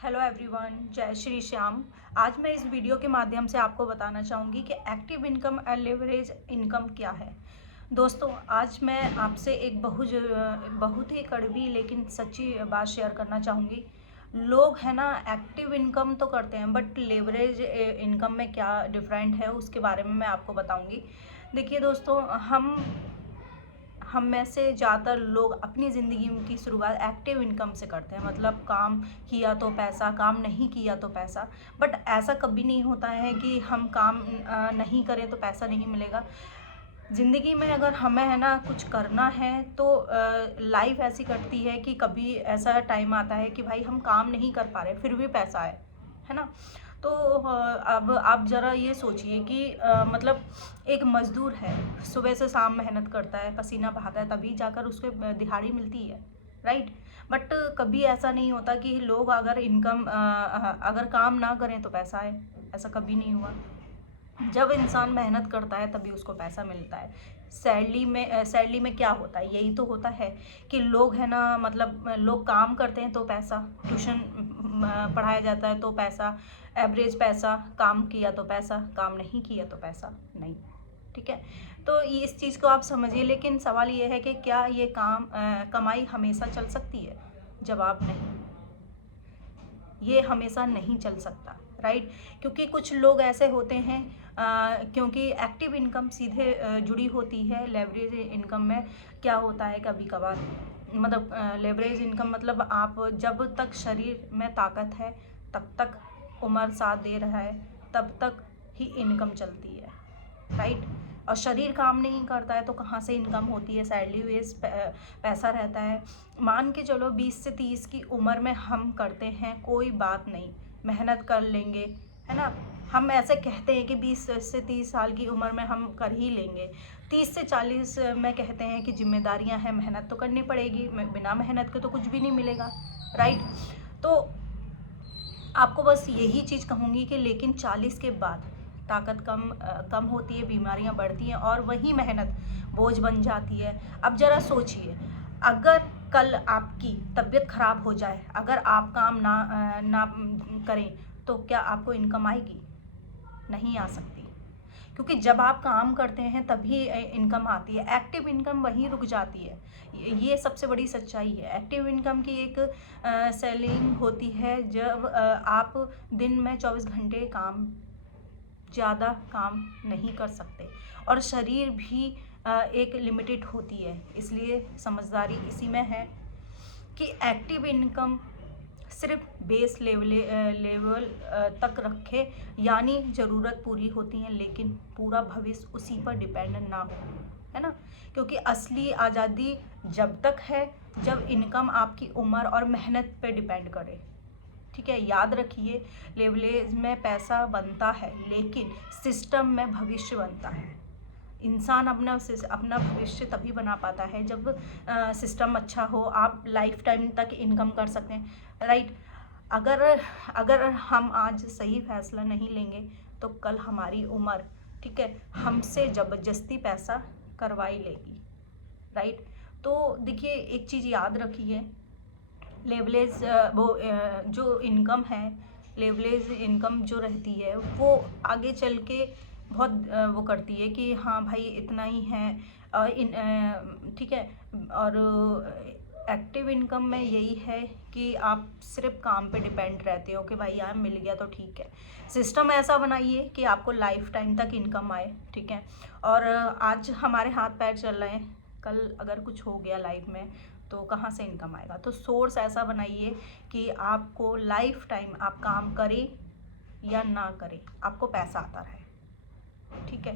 Hello everyone, जय श्री श्याम। आज मैं इस वीडियो के माध्यम से आपको बताना चाहूँगी कि एक्टिव इनकम और लेवरेज इनकम क्या है। दोस्तों, आज मैं आपसे एक बहुत ही कड़वी लेकिन सच्ची बात शेयर करना चाहूँगी। लोग है ना, एक्टिव इनकम तो करते हैं बट लेवरेज इनकम में क्या डिफरेंट है उसके बारे में मैं आपको बताऊँगी। देखिए दोस्तों, हम में से ज़्यादातर लोग अपनी ज़िंदगी की शुरुआत एक्टिव इनकम से करते हैं, मतलब काम किया तो पैसा, काम नहीं किया तो पैसा। बट ऐसा कभी नहीं होता है कि हम काम नहीं करें तो पैसा नहीं मिलेगा। ज़िंदगी में अगर हमें है ना कुछ करना है तो लाइफ ऐसी कटती है कि कभी ऐसा टाइम आता है कि भाई हम काम नहीं कर पा रहे फिर भी पैसा है ना। तो अब आप ज़रा ये सोचिए कि मतलब एक मज़दूर है, सुबह से शाम मेहनत करता है, पसीना बहाता है, तभी जाकर उसको दिहाड़ी मिलती है, राइट। बट कभी ऐसा नहीं होता कि लोग अगर काम ना करें तो पैसा आए, ऐसा कभी नहीं हुआ। जब इंसान मेहनत करता है तभी उसको पैसा मिलता है। सैलरी में क्या होता है, यही तो होता है कि लोग है ना, मतलब लोग काम करते हैं तो पैसा, ट्यूशन पढ़ाया जाता है तो पैसा, एवरेज पैसा, काम किया तो पैसा, काम नहीं किया तो पैसा नहीं। ठीक है, तो इस चीज़ को आप समझिए। लेकिन सवाल ये है कि क्या ये कमाई हमेशा चल सकती है? जवाब नहीं, ये हमेशा नहीं चल सकता, राइट। क्योंकि कुछ लोग ऐसे होते हैं, क्योंकि एक्टिव इनकम सीधे जुड़ी होती है लेवरेज इनकम में। क्या होता है कभी कभार, मतलब लेवरेज इनकम मतलब आप जब तक शरीर में ताकत है, तब तक उम्र साथ दे रहा है, तब तक ही इनकम चलती है, राइट। और शरीर काम नहीं करता है तो कहाँ से इनकम होती है? सैलरी बेस पैसा रहता है। मान के चलो 20 से 30 की उम्र में हम करते हैं, कोई बात नहीं, मेहनत कर लेंगे, है ना। हम ऐसे कहते हैं कि 20 से 30 साल की उम्र में हम कर ही लेंगे। 30 से 40 में कहते हैं कि जिम्मेदारियां हैं, मेहनत तो करनी पड़ेगी, बिना मेहनत के तो कुछ भी नहीं मिलेगा, राइट। तो आपको बस यही चीज़ कहूँगी कि लेकिन 40 के बाद ताकत कम होती है, बीमारियां बढ़ती हैं और वही मेहनत बोझ बन जाती है। अब ज़रा सोचिए, अगर कल आपकी तबीयत ख़राब हो जाए, अगर आप काम ना करें तो क्या आपको इनकम आएगी? नहीं आ सकती। क्योंकि जब आप काम करते हैं तभी इनकम आती है। एक्टिव इनकम वहीं रुक जाती है। ये सबसे बड़ी सच्चाई है। एक्टिव इनकम की एक सेलिंग होती है जब आप दिन में 24 घंटे ज़्यादा काम नहीं कर सकते और शरीर भी एक लिमिटेड होती है। इसलिए समझदारी इसी में है कि एक्टिव इनकम सिर्फ बेस लेवल तक रखे, यानी ज़रूरत पूरी होती है लेकिन पूरा भविष्य उसी पर डिपेंड ना हो, है ना। क्योंकि असली आज़ादी जब तक है जब इनकम आपकी उम्र और मेहनत पे डिपेंड करे। ठीक है, याद रखिए, लेवरेज में पैसा बनता है लेकिन सिस्टम में भविष्य बनता है। इंसान अपना भविष्य तभी बना पाता है जब सिस्टम अच्छा हो, आप लाइफ टाइम तक इनकम कर सकते हैं, राइट। अगर अगर हम आज सही फैसला नहीं लेंगे तो कल हमारी उम्र, ठीक है, हमसे ज़बरदस्ती पैसा करवाई लेगी, राइट। तो देखिए, एक चीज़ याद रखिए, लेवरेज जो इनकम है, लेवरेज इनकम जो रहती है वो आगे चल के बहुत वो करती है कि हाँ भाई इतना ही है। ठीक है। और एक्टिव इनकम में यही है कि आप सिर्फ काम पे डिपेंड रहते हो कि भाई यार मिल गया तो ठीक है। सिस्टम ऐसा बनाइए कि आपको लाइफ टाइम तक इनकम आए, ठीक है। और आज हमारे हाथ पैर चल रहे हैं, कल अगर कुछ हो गया लाइफ में तो कहाँ से इनकम आएगा? तो सोर्स ऐसा बनाइए कि आपको लाइफ टाइम आप काम करें या ना करें, आपको पैसा आता रहे, ठीक है।